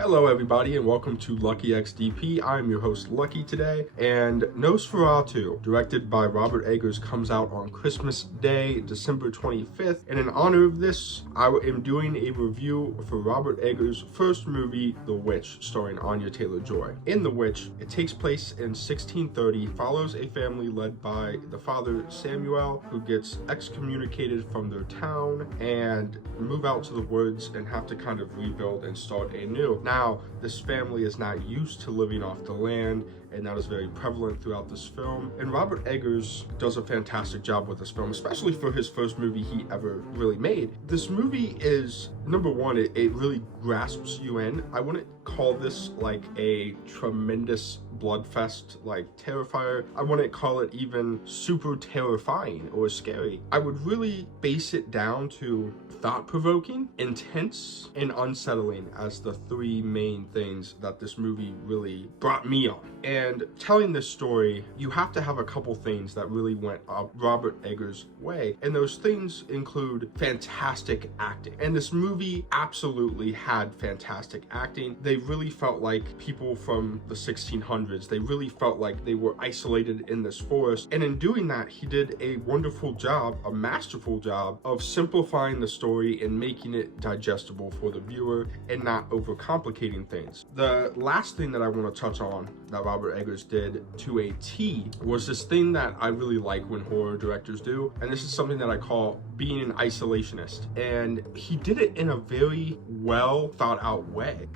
Hello everybody and welcome to Lucky XDP. I'm your host Lucky today, and Nosferatu, directed by Robert Eggers, comes out on Christmas Day, December 25th. And in honor of this, I am doing a review for Robert Eggers' first movie, The Witch, starring Anya Taylor-Joy. In The Witch, it takes place in 1630, follows a family led by the father Samuel, who gets excommunicated from their town and move out to the woods and have to kind of rebuild and start anew. Now, this family is not used to living off the land, and that is very prevalent throughout this film. And Robert Eggers does a fantastic job with this film, especially for his first movie he ever really made. This movie is, number one, it really grasps you in. I wouldn't call this like a tremendous bloodfest like Terrifier. I wouldn't call it even super terrifying or scary. I would really base it down to thought-provoking, intense, and unsettling as the three main things that this movie really brought me on. And telling this story, you have to have a couple things that really went up Robert Eggers' way, and those things include fantastic acting. And this movie absolutely had fantastic acting. They really felt like people from the 1600s. They really felt like they were isolated in this forest, and in doing that, he did a wonderful job, a masterful job of simplifying the story and making it digestible for the viewer and not overcomplicating things. The last thing that I want to touch on that Robert Eggers did to a T was this thing that I really like when horror directors do, and this is something that I call being an isolationist. And he did it in a very well thought out way.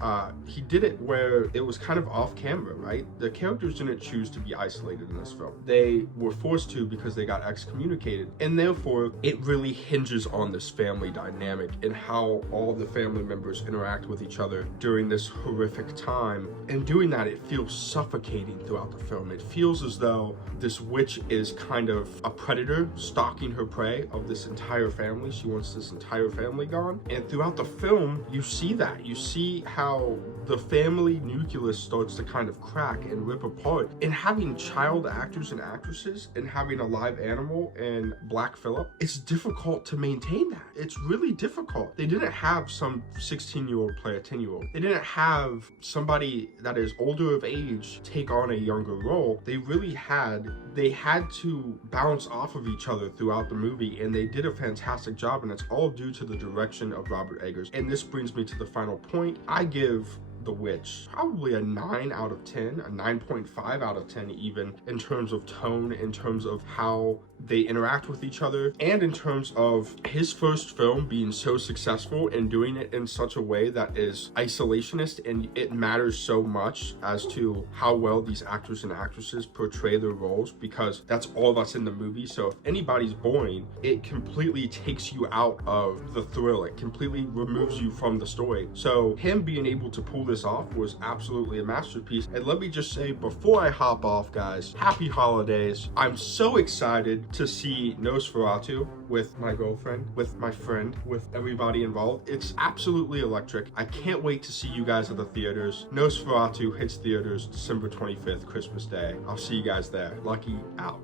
He did it where it was kind of off camera, right? The characters didn't choose to be isolated in this film. They were forced to because they got excommunicated, and therefore it really hinges on this family dynamic and how all the family members interact with each other during this horrific time. And doing that, it feels suffocating throughout the film. It feels as though this witch is kind of a predator stalking her prey of this entire family. She wants this entire family gone. And throughout the film, you see that. You see how the family nucleus starts to kind of crack and rip apart. And having child actors and actresses and having a live animal in Black Phillip, it's difficult to maintain that. It's really difficult. They didn't have some 16-year-old play a 10-year-old. They didn't have somebody that is older of age take on a younger role. They had to bounce off of each other throughout the movie, and they did a fantastic job, and it's all due to the direction of Robert Eggers. And this brings me to the final point. I give The Witch probably a 9 out of 10, a 9.5 out of 10 even, in terms of tone, in terms of how they interact with each other, and in terms of his first film being so successful and doing it in such a way that is isolationist, and it matters so much as to how well these actors and actresses portray their roles, because that's all that's in the movie. So if anybody's boring, it completely takes you out of the thrill. It completely removes you from the story. So him being able to pull this off was absolutely a masterpiece. And let me just say, before I hop off, guys, happy holidays. I'm so excited to see Nosferatu with my girlfriend, with my friend, with everybody involved. It's absolutely electric. I can't wait to see you guys at the theaters. Nosferatu hits theaters December 25th, Christmas Day. I'll see you guys there. Lucky out.